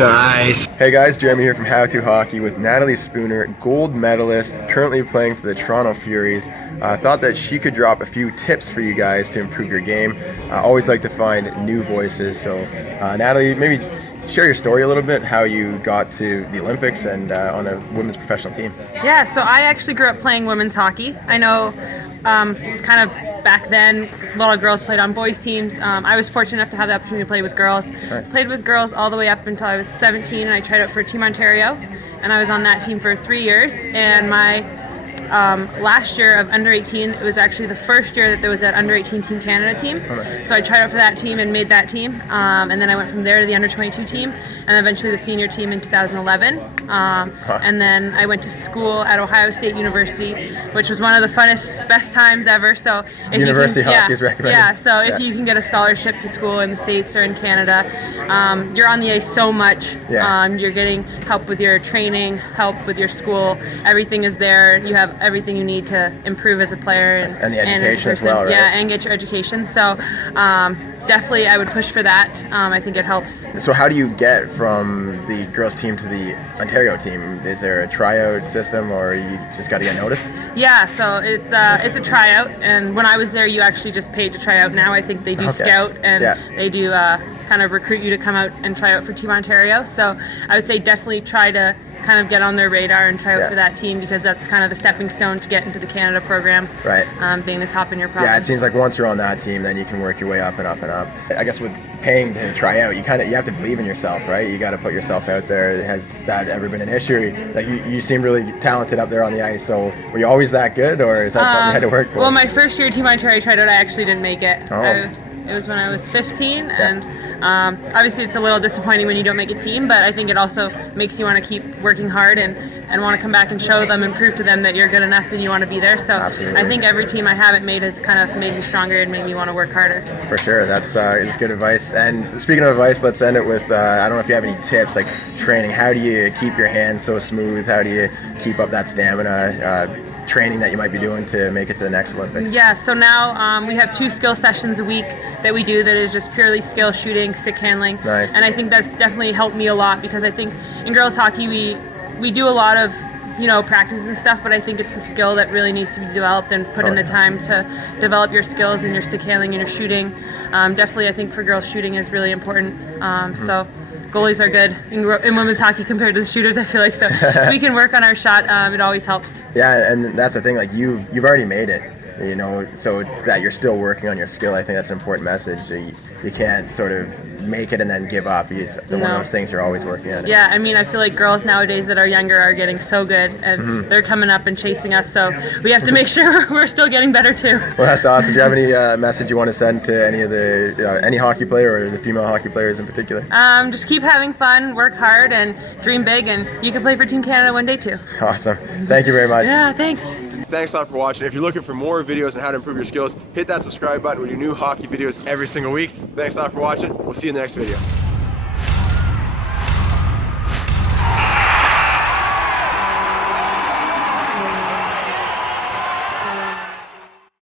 Nice. Hey guys, Jeremy here from How To Hockey with Natalie Spooner, gold medalist, currently playing for the Toronto Furies. Thought that she could drop a few tips for you guys to improve your game. Always like to find new voices. So Natalie, maybe share your story a little bit, how you got to the Olympics and on a women's professional team. Yeah, so I actually grew up playing women's hockey. I know kind of back then a lot of girls played on boys teams. I was fortunate enough to have the opportunity to play with girls. Nice. Played with girls all the way up until I was 17, and I tried out for Team Ontario, and I was on that team for 3 years. And my last year of under 18, it was actually the first year that there was an under 18 Team Canada team. Oh, nice. So I tried out for that team and made that team, and then I went from there to the under 22 team, and eventually the senior team in 2011. And then I went to school at Ohio State University, which was one of the funnest, best times ever. So if University you can, hockey is recommended. Yeah, so if you can get a scholarship to school in the States or in Canada, you're on the ice so much. Yeah. You're getting help with your training, help with your school. Everything is there. You have everything you need to improve as a player and the education as well, right? Yeah, and get your education. So definitely I would push for that. I think it helps. So how do you get from the girls team to the Ontario team? Is there a tryout system, or you just got to get noticed? Yeah, so it's a tryout, and when I was there, you actually just paid to try out. Now I think they do scout, and they do kind of recruit you to come out and try out for Team Ontario. So I would say definitely try to kind of get on their radar and try out for that team, because that's kind of the stepping stone to get into the Canada program. Right. Being the top in your province. Yeah, it seems like once you're on that team, then you can work your way up and up and up. I guess with paying to try out, you have to believe in yourself, right? You got to put yourself out there. Has that ever been an issue? Like you seem really talented up there on the ice. So were you always that good, or is that something you had to work for? Well, my first year Team Ontario tried out, I actually didn't make it. Oh. It was when I was 15, and obviously it's a little disappointing when you don't make a team, but I think it also makes you want to keep working hard and want to come back and show them and prove to them that you're good enough and you want to be there. So Absolutely. I think every team I haven't made has kind of made me stronger and made me want to work harder. For sure, that's good advice. And speaking of advice, let's end it with I don't know if you have any tips, like training. How do you keep your hands so smooth? How do you keep up that stamina? Training that you might be doing to make it to the next Olympics? Yeah, so now we have 2 skill sessions a week that we do that is just purely skill shooting, stick handling. Nice. And I think that's definitely helped me a lot, because I think in girls hockey we do a lot of practice and stuff, but I think it's a skill that really needs to be developed and put in the time to develop your skills and your stick handling and your shooting. Definitely I think for girls shooting is really important. So goalies are good in women's hockey compared to the shooters, I feel like. So if we can work on our shot, it always helps. Yeah, and that's the thing, like you've already made it, so that you're still working on your skill. I think that's an important message. You can't sort of make it and then give up. It's one of those things you're always working on. Yeah, I mean, I feel like girls nowadays that are younger are getting so good, and they're coming up and chasing us, so we have to make sure we're still getting better too. Well, that's awesome. Do you have any message you want to send to any of the any hockey player, or the female hockey players in particular? Just keep having fun, work hard, and dream big, and you can play for Team Canada one day too. Awesome. Thank you very much. Yeah, thanks. Thanks a lot for watching. If you're looking for more videos on how to improve your skills, hit that subscribe button. We do new hockey videos every single week. Thanks a lot for watching. We'll see you in the next video.